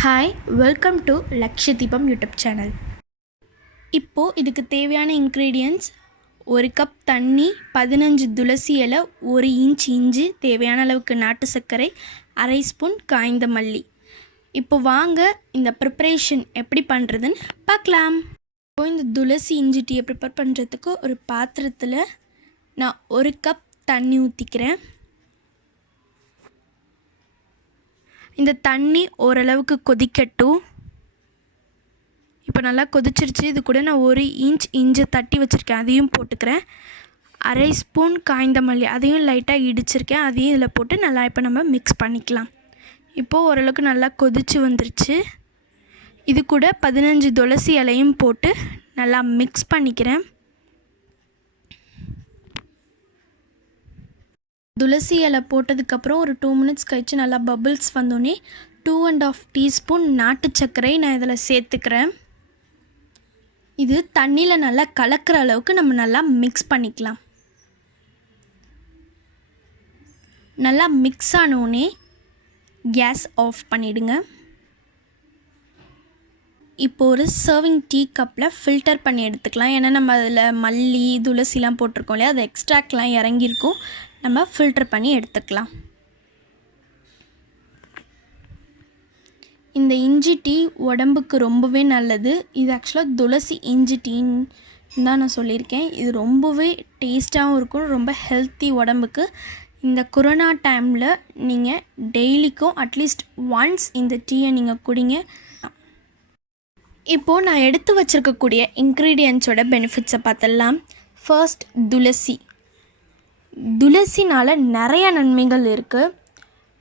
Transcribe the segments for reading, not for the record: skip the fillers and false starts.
Hi, welcome to lakshya deepam YouTube channel. இப்போது இதுக்கு தேவையான இன்க்ரீடியன்ட்ஸ்: 1 கப் தண்ணி, 15 துளசி இலை, 1 இன்ச் இஞ்சி, தேவையான அளவுக்கு நாட்டு சர்க்கரை, அரை ஸ்பூன் காய்ந்த மல்லி. இப்போ வாங்க இந்த ப்ரிப்பரேஷன் எப்படி பண்ணுறதுன்னு பார்க்கலாம். இப்போ இந்த துளசி இஞ்சி டீயை ப்ரிப்பேர் பண்ணுறதுக்கு ஒரு பாத்திரத்தில் நான் 1 கப் தண்ணி ஊற்றிக்கிறேன். இந்த தண்ணி ஓரளவுக்கு கொதிக்கட்டும். இப்போ நல்லா கொதிச்சிருச்சு. இது கூட நான் 1 இன்ச் இஞ்சி தட்டி வச்சுருக்கேன், அதையும் போட்டுக்கிறேன். அரை ஸ்பூன் காய்ந்த மல்லி, அதையும் லைட்டாக இடிச்சிருக்கேன், அதையும் இதில் போட்டு நல்லா இப்போ நம்ம மிக்ஸ் பண்ணிக்கலாம். இப்போது ஓரளவுக்கு நல்லா கொதிச்சு வந்துருச்சு. இது கூட 15 துளசி இலையும் போட்டு நல்லா மிக்ஸ் பண்ணிக்கிறேன். துளசி இலை போட்டதுக்கப்புறம் ஒரு 2 மினிட்ஸ் கழித்து நல்லா பபிள்ஸ் வந்தோடனே 2.5 டீஸ்பூன் நாட்டு சர்க்கரை நான் இதில் சேர்த்துக்கிறேன். இது தண்ணியில் நல்லா கலக்கிற அளவுக்கு நம்ம நல்லா மிக்ஸ் பண்ணிக்கலாம். நல்லா மிக்ஸ் ஆனோடனே கேஸ் ஆஃப் பண்ணிவிடுங்க. இப்போ ஒரு சர்விங் டீ கப்பில் ஃபில்டர் பண்ணி எடுத்துக்கலாம். ஏன்னா நம்ம அதில் மல்லி துளசிலாம் போட்டிருக்கோம் இல்லையா, அது எக்ஸ்ட்ராக்ட்லாம் இறங்கியிருக்கும். நம்ம ஃபில்டர் பண்ணி எடுத்துக்கலாம். இந்த இஞ்சி டீ உடம்புக்கு ரொம்பவே நல்லது. இது ஆக்சுவலாக துளசி இஞ்சி டீன்னு தான் நான் சொல்லியிருக்கேன். இது ரொம்பவே டேஸ்ட்டாகவும் இருக்கும், ரொம்ப ஹெல்த்தி உடம்புக்கு. இந்த கொரோனா டைமில் நீங்கள் டெய்லிக்கும் அட்லீஸ்ட் ஒன்ஸ் இந்த டீயை நீங்கள் குடிங்க. இப்போது நான் எடுத்து வச்சுருக்கக்கூடிய இன்க்ரீடியன்ட்ஸோட பெனிஃபிட்ஸை பார்த்துடலாம். ஃபர்ஸ்ட், துளசினால் நிறைய நன்மைகள் இருக்குது.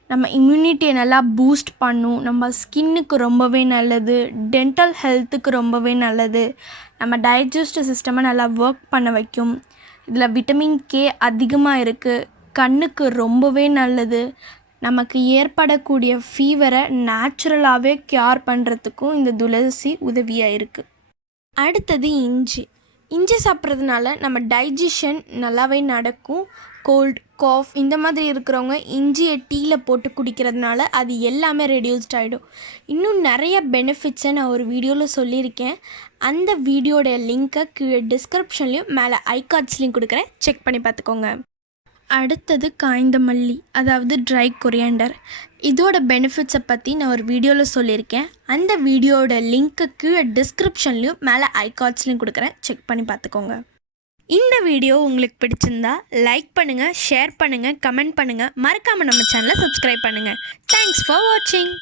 நம்ம இம்யூனிட்டியை நல்லா பூஸ்ட் பண்ணும், நம்ம ஸ்கின்னுக்கு ரொம்பவே நல்லது, டென்டல் ஹெல்த்துக்கு ரொம்பவே நல்லது, நம்ம டைஜஸ்டிவ் சிஸ்டமை நல்லா ஒர்க் பண்ண வைக்கும். இதில் விட்டமின் கே அதிகமாக இருக்குது, கண்ணுக்கு ரொம்பவே நல்லது. நமக்கு ஏற்படக்கூடிய ஃபீவரை நேச்சுரலாகவே க்யூர் பண்ணுறதுக்கும் இந்த துளசி உதவியாக இருக்குது. அடுத்தது இஞ்சி சாப்பிட்றதுனால நம்ம டைஜஷன் நல்லாவே நடக்கும். கோல்ட், காஃப் இந்த மாதிரி இருக்கிறவங்க இஞ்சியை டீயில் போட்டு குடிக்கிறதுனால அது எல்லாமே ரெடியூஸ்ட் ஆகிடும். இன்னும் நிறைய பெனிஃபிட்ஸை நான் ஒரு வீடியோவில் சொல்லியிருக்கேன். அந்த வீடியோட லிங்க்கை கீழே டிஸ்கிரிப்ஷன்லேயும் மேலே ஐகார்ட்ஸ்லேயும் கொடுக்குறேன், செக் பண்ணி பார்த்துக்கோங்க. அடுத்தது காய்ந்த மல்லி, அதாவது ட்ரை கொரியாண்டர். இதோட பெனிஃபிட்ஸை பற்றி நான் ஒரு வீடியோவில் சொல்லியிருக்கேன். அந்த வீடியோட லிங்க்கு கீழே டிஸ்கிரிப்ஷன்லேயும் மேலே ஐகார்ட்ஸ்லேயும் கொடுக்குறேன், செக் பண்ணி பார்த்துக்கோங்க. இந்த வீடியோ உங்களுக்கு பிடிச்சிருந்தா லைக் பண்ணுங்கள், ஷேர் பண்ணுங்கள், கமெண்ட் பண்ணுங்கள். மறக்காமல் நம்ம சேனலை சப்ஸ்கிரைப் பண்ணுங்கள். தேங்க்ஸ் ஃபார் வாட்சிங்.